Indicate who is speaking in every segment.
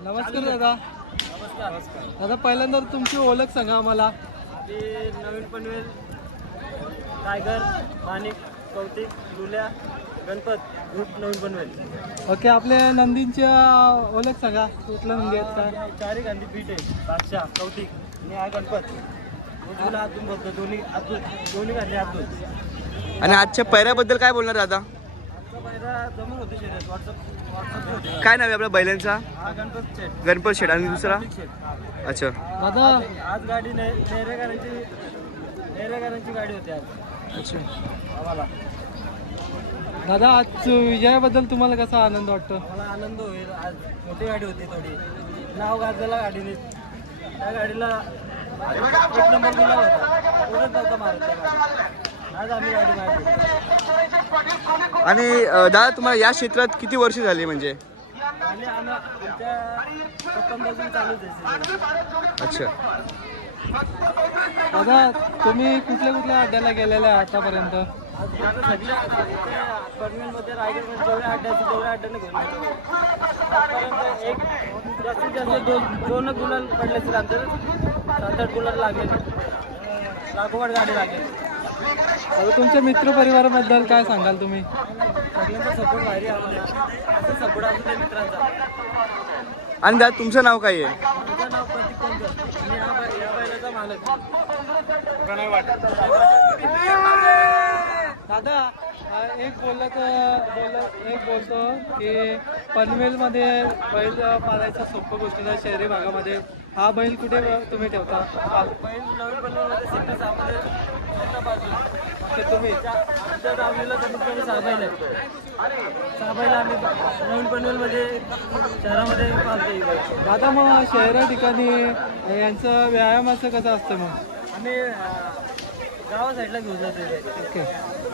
Speaker 1: नमस्कार दादा.
Speaker 2: नमस्कार.
Speaker 1: दादा पहिल्यांदा तुमची ओळख सांगा आम्हाला.
Speaker 2: आधी नवीन पनवेल, टायगर, माणिक, कौतिक, लुल्या, गणपत ग्रुप नवीन पनवेल.
Speaker 1: ओके, आपल्या नंदींच्या ओळख सांगा. कुठलं नंदी आहेत काय?
Speaker 2: चारी गांधी पीठ आहे. बादशाह, कौतिक आणि हा गणपत. उजवीला आतून बोलतो, दोन्ही गांधी आतून.
Speaker 3: आणि आजच्या पैऱ्याबद्दल काय बोलणार दादा?
Speaker 2: आमचा पहिला जमून होते शर्यत व्हॉट्सअप होते.
Speaker 3: काय नाव आहे आपल्या बैलांचा?
Speaker 2: हा गणपत शेठ.
Speaker 3: गणपत शेठ. आणि दुसरा?
Speaker 2: शेठ.
Speaker 3: अच्छा.
Speaker 1: दादा
Speaker 2: आज गाडी नेरेकरांची गाडी होती आज
Speaker 3: अच्छा.
Speaker 2: आम्हाला.
Speaker 1: दादा आज विजयाबद्दल तुम्हाला कसा आनंद वाटतो?
Speaker 2: मला आनंद होईल. आज मोठी गाडी होती थोडी, नाव गाजलेला गाडीने. त्या गाडीला एक नंबर दिला होता, उडत नव्हता मारत त्या गाडी. आज आम्ही गाडी मारली.
Speaker 3: आणि दादा तुम्हाला या क्षेत्रात किती वर्ष झाली म्हणजे?
Speaker 2: आणि आमच्या पप्पांपासून चालूच आहे.
Speaker 3: अच्छा.
Speaker 1: दादा तुम्ही कुठल्या अड्ड्याला गेलेल्या आहे आतापर्यंत?
Speaker 2: आज सगळ्या पनवेलमध्ये रायगडमध्ये जेवढ्या अड्डे असतील तेवढ्या अड्ड्याने घेऊन येतो. आजपर्यंत एक जास्तीत जास्त दोनच गुलाल पडले असतील. आमच्या 7-8 गुलाल लागले. लागोपाठ गाडी लागेल.
Speaker 1: दादा तुमच्या मित्रपरिवाराबद्दल काय सांगाल तुम्ही?
Speaker 2: सगळ्यांचा सपोर्ट भारी आहे आम्हाला. असं सपोर्ट असतो त्या मित्रांचा.
Speaker 3: आणि दादा तुमचं नाव काय आहे?
Speaker 2: माझं नाव प्रतीक कोणकर आणि या बैलाचा मालक.
Speaker 1: दादा एक बोलतो की पनवेलमध्ये बैल पाळायचा सोपं गोष्ट नाही. शहरी भागामध्ये हा बैल कुठे तुम्ही ठेवता?
Speaker 2: बैल नवीन पनवेलमध्ये सेक्टर 6 मध्ये छोटा बाजू.
Speaker 1: ते तुम्ही
Speaker 2: आमच्या दावणीला कमीत कमी 6 बैल आहेत. 6 बैल आम्ही नवीन पनवेलमध्ये शहरामध्ये पाळतो ही बैल.
Speaker 1: दादा मग शहरा ठिकाणी यांचं व्यायामाचं कसं असतं मग?
Speaker 2: आम्ही गावा साईडला घेऊन जातो इथे.
Speaker 1: ओके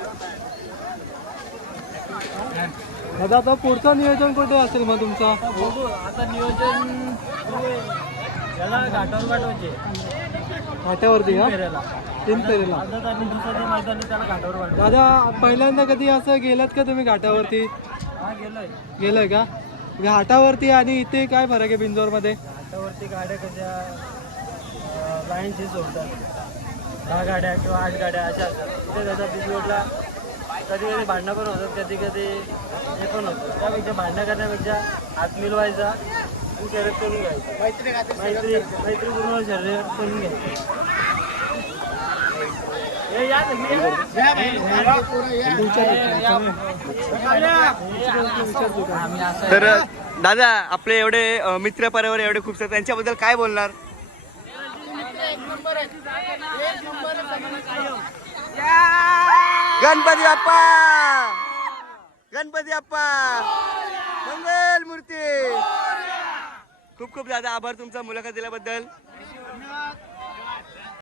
Speaker 1: दादा आता पुढचं नियोजन कुठे असेल मग तुमचा?
Speaker 2: बघू आता नियोजन सुरू आहे. याला घाटावर पाठवायचे
Speaker 1: घाटावरती का?
Speaker 2: फेऱ्याला.
Speaker 1: 3 फेरीला.
Speaker 2: अर्धा आणि दुसऱ्या मैदानी त्याला घाटावर पाठवायचं.
Speaker 1: दादा पहिल्यांदा कधी असं गेलात का तुम्ही घाटावरती?
Speaker 2: हा गेलोय.
Speaker 1: गेलंय का? घाटावरती आणि इथे काय फरक आहे बिंजोरमध्ये?
Speaker 2: घाटावरती गाड्या कशा लाईनशी सोडतात. 10 गाड्या किंवा 8 गाड्या अशा असतात. तिथे कसं बिजवडला कधी कधी भांडणं पण होतात, कधी कधी हे पण होतं. त्यापेक्षा भांडणं करण्यापेक्षा हात मिळवायचा, तू शर्यत करून घ्यायचं. मैत्रीपूर्ण शर्यत करून घ्यायचं. हे या तुम्ही.
Speaker 3: तर दादा आपले एवढे मित्र परिवार एवढे खूप सारे, त्यांच्याबद्दल काय बोलणार? गणपती बाप्पा, गणपती बाप्पा, मंगल मूर्ती. खूप खूप दादा आभार तुमचा मुलाखत दिल्याबद्दल.